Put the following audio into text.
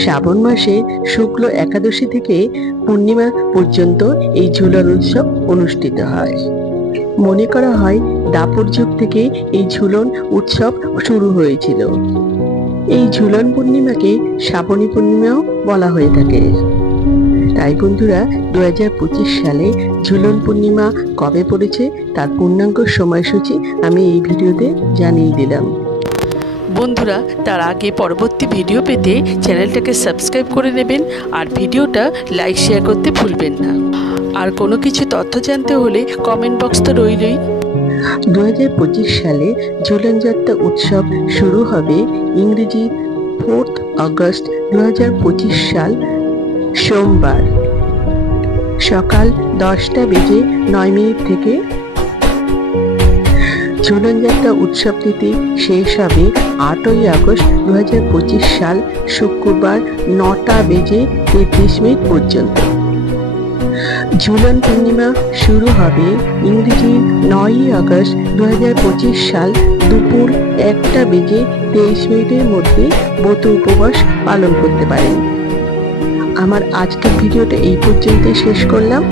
শ্রাবণ মাসে শুক্ল একাদশী থেকে পূর্ণিমা পর্যন্ত এই ঝুলন উৎসব অনুষ্ঠিত হয়। মনে করা হয় দাপর যুগ থেকে এই ঝুলন উৎসব শুরু হয়েছিল। এই ঝুলন পূর্ণিমাকে শ্রাবণী পূর্ণিমাও বলা হয়ে থাকে। তাই বন্ধুরা, 2025 সালে ঝুলন পূর্ণিমা কবে পড়েছে তার পূর্ণাঙ্গ সময়সূচি আমি এই ভিডিওতে জানিয়ে দিলাম। বন্ধুরা, তার আগে পরবর্তী ভিডিও পেতে চ্যানেলটাকে সাবস্ক্রাইব করে নেবেন আর ভিডিওটা লাইক শেয়ার করতে ভুলবেন না। আর কোনো কিছু তথ্য জানতে হলে কমেন্ট বক্স তো রইলই। 2025 সালে ঝুলন যাত্রা উৎসব শুরু হবে ইংরেজি 4 আগস্ট 2025 সাল সোমবার সকাল 10:09 থেকে। ঝুলন যাত্রা উৎসবটিতে শেষ হবে 8 আগস্ট 2025 সাল শুক্রবার 9:33 পর্যন্ত। ঝুলন পূর্ণিমা শুরু হবে ইংরেজি 9 আগস্ট 2025 সাল দুপুর 1:23 মধ্যে ব্রত উপবাস পালন করতে পারেন। আমার আজকের ভিডিওটা এই পর্যন্তই শেষ করলাম।